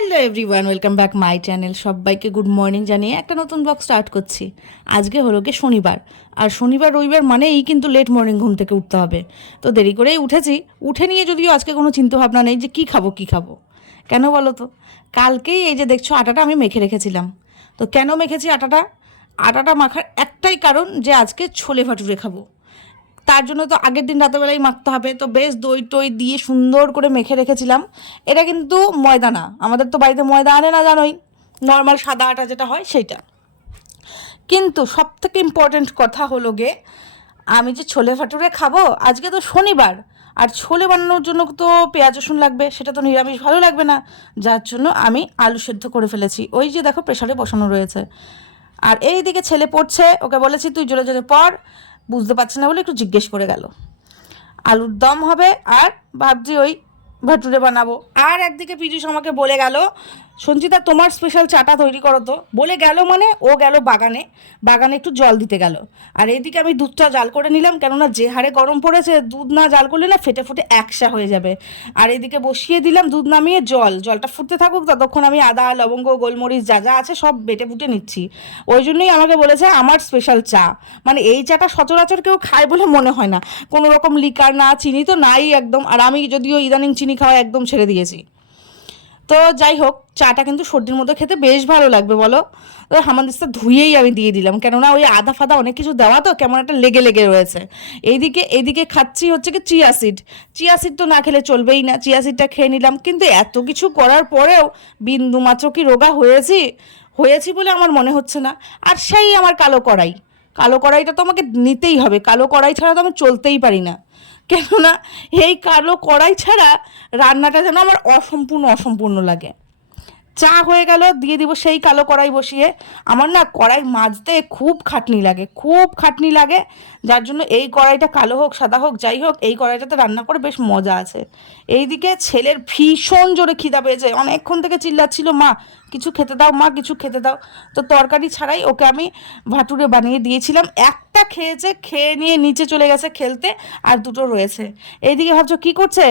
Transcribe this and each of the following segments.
Hello everyone, welcome back my channel. সবাইকে good morning জানিয়ে একটা নতুন ব্লগ স্টার্ট করছি। আজকে হলো কি শনিবার, আর শনিবার রবিবার মানেই কিন্তু লেট মর্নিং ঘুম থেকে উঠতে হবে। তো দেরি করেই উঠেছি। উঠে নিয়ে যদিও আজকে কোনো চিন্তাভাবনা নেই যে কী খাবো কী খাবো। কেন বলো তো? কালকেই এই যে দেখছো আটাটা আমি মেখে রেখেছিলাম। তো কেন মেখেছি আটাটা? আটাটা মাখার একটাই কারণ যে আজকে ছোলে ভাটুরে খাবো। তার জন্য তো আগের দিন রাতেবেলাই মাখতে হবে। তো বেশ দই টই দিয়ে সুন্দর করে মেখে রেখেছিলাম। এটা কিন্তু ময়দা না, আমাদের তো বাড়িতে ময়দা আনে না জানোই, নর্মাল সাদা আটা যেটা হয় সেইটা। কিন্তু সব থেকে ইম্পর্ট্যান্ট কথা হলো গে, আমি যে ছোলে ভাটুরে খাবো আজকে তো শনিবার, আর ছোলে বানানোর জন্য তো পেঁয়াজ রসুন লাগবে, সেটা তো নিরামিষ ভালো লাগবে না। যার জন্য আমি আলু সেদ্ধ করে ফেলেছি, ওই যে দেখো প্রেশারে বসানো রয়েছে। আর এই দিকে ছেলে পড়ছে, ওকে বলেছি তুই জোরে জোরে পড়, বুঝতে পারছে না বলে একটু জিজ্ঞেস করে গেল। আলুর দম হবে, আর ভাবছি ওই ভাটুরে বানাবো। আর একদিকে পীযূষ আমাকে বলে গেল, সঞ্চিতা তোমার স্পেশাল চাটা তৈরি করো তো। বলে গেল মানে ও গেল বাগানে, বাগানে একটু জল দিতে গেল। আর এইদিকে আমি দুধটা জাল করে নিলাম, কেননা যে হারে গরম পড়েছে দুধ না জাল করলে না ফেটে ফুটে একসা হয়ে যাবে। আর এইদিকে বসিয়ে দিলাম দুধ নামিয়ে, জলটা ফুটতে থাকুক, ততক্ষণ আমি আদা লবঙ্গ গোলমরিচ যা যা আছে সব বেটে ফুটে নিচ্ছি। ওই জন্যই আমাকে বলেছে আমার স্পেশাল চা। মানে এই চাটা সচরাচর কেউ খায় বলে মনে হয় না, কোনো রকম লিকার না, চিনি তো নাই একদম। আর আমি যদিও ইদানিং চিনি খাওয়া একদম ছেড়ে দিয়েছি। তো যাই হোক, চাটা কিন্তু সর্দির মধ্যে খেতে বেশ ভালো লাগবে বলো। তো হামানদিস্তা ধুয়েই আমি দিয়ে দিলাম, কেননা ওই আদা ফাদা অনেক কিছু দেওয়া তো কেমন একটা লেগে লেগে রয়েছে। এইদিকে খাচ্ছি হচ্ছে কি চিয়া সিড। চিয়া সিড তো না খেলে চলবেই না, চিয়া সিডটা খেয়ে নিলাম। কিন্তু এত কিছু করার পরেও বিন্দু মাত্র কি রোগা হয়েছি বলে আমার মনে হচ্ছে না। আর সেই আমার কালো কড়াই, কালো কড়াইটা তো আমাকে নিতেই হবে, কালো কড়াই ছাড়া তো আমি চলতেই পারি না। কেননা এই কালো কড়াই ছাড়া রান্নাটা যেন আমার অসম্পূর্ণ অসম্পূর্ণ লাগে। চা হয়ে গেল, দিয়ে দিব সেই কালো কড়াই বসিয়ে। আমার না কড়াই মাজতে খুব খাটনি লাগে, খুব খাটনি লাগে। যার জন্য এই কড়াইটা কালো হোক সাদা হোক যাই হোক, এই কড়াইটাতে রান্না করে বেশ মজা আছে। এইদিকে ছেলের ভীষণ জোরে খিদা পেয়েছে, অনেকক্ষণ থেকে চিল্লাচ্ছিল মা কিছু খেতে দাও, মা কিছু খেতে দাও। তো তরকারি ছাড়াই ওকে আমি ভাটুরে বানিয়ে দিয়েছিলাম। একটা খেয়েছে, খেয়ে নিয়ে নিচে চলে গেছে খেলতে, আর দুটো রয়েছে। এইদিকে ভাবছো কী করছে?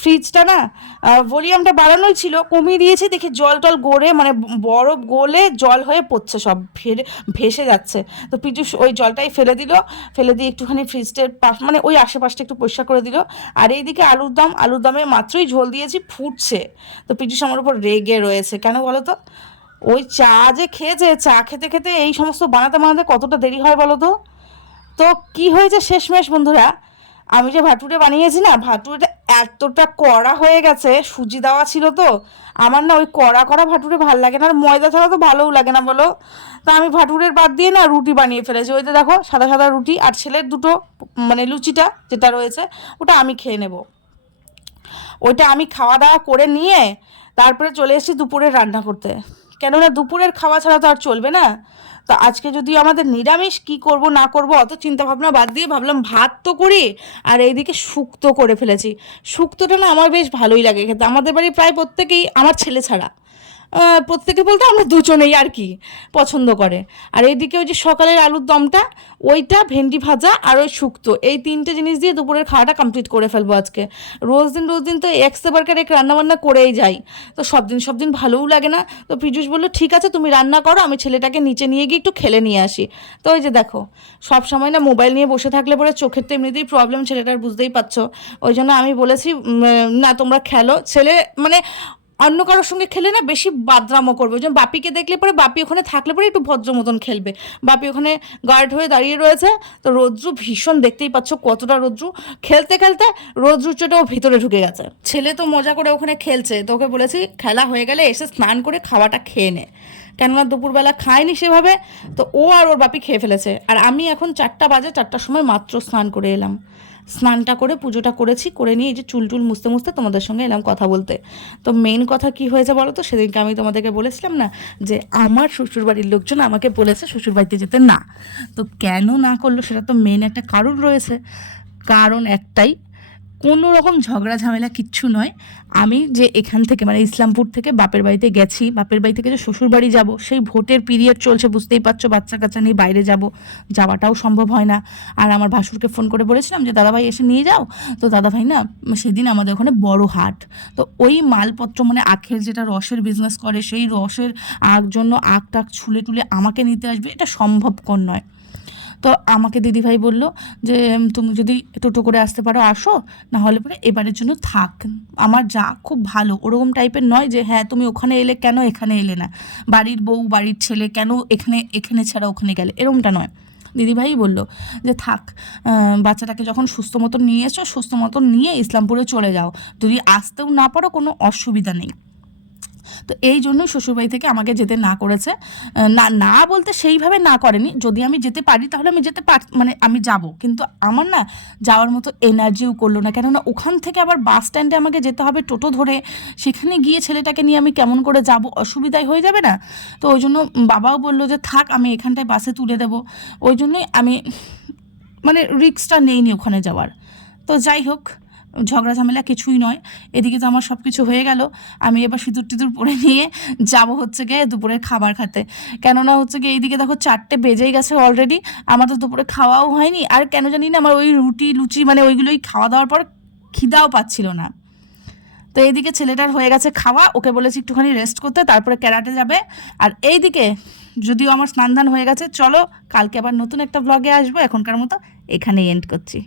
ফ্রিজটা না ভলিউমটা বাড়ানোই ছিল, কমিয়ে দিয়েছি, দেখি জল টল গড়ে মানে বরফ গলে জল হয়ে পড়ছে, সব ভেসে যাচ্ছে। তো পীযূষ ওই জলটাই ফেলে দিল, ফেলে দিয়ে একটুখানি ফ্রিজটার পাশ মানে ওই আশেপাশটা একটু পরিষ্কার করে দিল। আর এইদিকে আলুর দমে মাত্রই ঝোল দিয়েছি, ফুটছে। তো পীযূষ আমার উপর রেগে রয়েছে, কেন বলো তো? ওই চা যে খেয়েছে, চা খেতে খেতে এই সমস্ত বানাতে বানাতে কতটা দেরি হয় বলো তো। তো কি হয়েছে শেষমেশ বন্ধুরা, আমি যে ভাটুরে বানিয়েছি না, ভাটুরেটা এতটা কড়া হয়ে গেছে, সুজি দেওয়া ছিল তো। আমার না ওই কড়া কড়া ভাটুরে ভাল লাগে না, আর ময়দা ছাড়া তো ভালোও লাগে না বলো। তো আমি ভাটুরের বাদ দিয়ে না রুটি বানিয়ে ফেলেছি। ওই তো দেখো সাদা সাদা রুটি, আর ছেলের দুটো মানে লুচিটা যেটা রয়েছে ওটা আমি খেয়ে নেব। ওইটা আমি খাওয়া দাওয়া করে নিয়ে তারপরে চলে এসেছি দুপুরের রান্না করতে, কেননা দুপুরের খাওয়া ছাড়া তো আর চলবে না। তো আজকে যদি আমাদের নিরামিষ, কি করব না করব অত চিন্তা ভাবনা বাদ দিয়ে ভাবলাম ভাত তো করি। আর এইদিকে শুক্তো করে ফেলেছি। শুক্তোটা না আমার বেশ ভালোই লাগে খেতে, আমাদের বাড়ি প্রায় প্রত্যেকেই, আমার ছেলে ছাড়া প্রত্যেকে বলতে আমরা দুজনেই আর কি পছন্দ করে। আর এইদিকে ওই যে সকালের আলুর দমটা, ওইটা ভেন্ডি ভাজা আর ওই শুক্তো, এই তিনটে জিনিস দিয়ে দুপুরের খাওয়াটা কমপ্লিট করে ফেলবো আজকে। রোজ দিন তো একশো বারকার এক রান্নাবান্না করেই যাই, তো সব দিন ভালোও লাগে না। তো পীযূষ বললো ঠিক আছে তুমি রান্না করো, আমি ছেলেটাকে নিচে নিয়ে গিয়ে একটু খেলে নিয়ে আসি। তো ওই যে দেখো, সব সময় না মোবাইল নিয়ে বসে থাকলে পরে চোখের তো এমনিতেই প্রবলেম ছেলেটার, বুঝতেই পারছো। ওই জন্য আমি বলেছি না তোমরা খেলো। ছেলে মানে অন্য কারোর সঙ্গে খেলে না বেশি বাদরামো করবে, ওই জন্য বাপিকে দেখলে পরে, বাপি ওখানে থাকলে পরে একটু ভদ্র মতন খেলবে। বাপি ওখানে গার্ড হয়ে দাঁড়িয়ে রয়েছে। তো রৌদ্রু ভীষণ, দেখতেই পাচ্ছ কতটা রৌদ্রু। খেলতে খেলতে রৌদ্রুর চোটেও ভিতরে ঢুকে গেছে। ছেলে তো মজা করে ওখানে খেলছে, তো ওকে বলেছি খেলা হয়ে গেলে এসে স্নান করে খাওয়াটা খেয়ে নে, কেননা দুপুরবেলা খায়নি সেভাবে। তো ও আর ওর বাপি খেয়ে ফেলেছে। আর আমি এখন 4টা বাজে, 4টার সময় মাত্র স্নান করে এলাম। স্নানটা করে পুজোটা করেছি, করে নিয়ে এই যে চুল টুল মুছতে মুছতে তোমাদের সঙ্গে এলাম কথা বলতে। তো মেন কথা কি হয়েছে বলো তো, সেদিনকে আমি তোমাদেরকে বলেছিলাম না যে আমার শ্বশুরবাড়ির লোকজন আমাকে বলেছে শ্বশুরবাড়িতে যেতে না। তো কেন না করলো সেটা তো মেন একটা কারণ রয়েছে। কারণ একটাই, কোনো রকম ঝগড়া ঝামেলা কিচ্ছু নয়। আমি যে এখান থেকে মানে ইসলামপুর থেকে বাপের বাড়িতে গেছি, বাপের বাড়ি থেকে যে শ্বশুর বাড়ি যাব, সেই ভোটের পিরিয়ড চলছে, বুঝতেই পারছো, বাচ্চা কাচ্চা নিয়ে বাইরে যাওয়াটাও সম্ভব হয় না। আর আমার ভাসুরকে ফোন করে বলেছিলাম যে দাদাভাই এসে নিয়ে যাও, তো দাদাভাই না সেদিন আমাদের ওখানে বড় হাট, তো ওই মালপত্র মানে আখের যেটা রসের বিজনেস করে, সেই রসের জন্য আখ টাক ছুলে টুলে আমাকে নিতে আসবে, এটা সম্ভবপর নয়। তো আমাকে দিদিভাই বলল যে তুমি যদি টোটো করে আসতে পারো আসো, না হলে পরে এবারের জন্য থাক। আমার যা খুব ভালো, ওরকম টাইপের নয় যে হ্যাঁ তুমি ওখানে এলে কেন এখানে এলে না, বাড়ির বউ বাড়ির ছেলে কেন এখানে ছাড়া ওখানে গেলে, এরকমটা নয়। দিদিভাই বলল যে থাক, বাচ্চাটাকে যখন সুস্থ মতন নিয়ে এসো, সুস্থ মতন নিয়ে ইসলামপুরে চলে যাও, যদি আসতেও না পারো কোনো অসুবিধা নেই। তো এই জন্যই শ্বশুরবাড়ি থেকে আমাকে যেতে না করেছে। না না বলতে সেইভাবে না করেনি, যদি আমি যেতে পারি তাহলে আমি মানে আমি যাব, কিন্তু আমার না যাওয়ার মতো এনার্জিও করলো না, কেননা ওখান থেকে আবার বাস স্ট্যান্ডে আমাকে যেতে হবে টোটো ধরে, সেখানে গিয়ে ছেলেটাকে নিয়ে আমি কেমন করে যাব, অসুবিধায় হয়ে যাবে না। তো ওই জন্য বাবাও বললো যে থাক, আমি এখানটায় বাসে তুলে দেবো। ওই জন্যই আমি মানে রিস্কটা নেইনি ওখানে যাওয়ার। তো যাই হোক, ঝগড়া ঝামেলা কিছুই নয়। এদিকে তো আমার সব কিছু হয়ে গেল, আমি এবার সিঁদুর টিঁদুর পরে নিয়ে যাব হচ্ছে গিয়ে দুপুরের খাবার খেতে। কেননা হচ্ছে গিয়ে এইদিকে দেখো 4টে বেজেই গেছে অলরেডি, আমার তো দুপুরে খাওয়াও হয়নি, আর কেন জানি না আমার ওই রুটি লুচি মানে ওইগুলোই খাওয়া দাওয়ার পর খিদাও পাচ্ছিল না। তো এইদিকে ছেলেটার হয়ে গেছে খাওয়া, ওকে বলেছি একটুখানি রেস্ট করতে, তারপরে ক্যারাটে যাবে। আর এইদিকে যদিও আমার স্নান ধান হয়ে গেছে, চলো কালকে আবার নতুন একটা ব্লগে আসবো, এখনকার মতো এখানেই এন্ড করছি।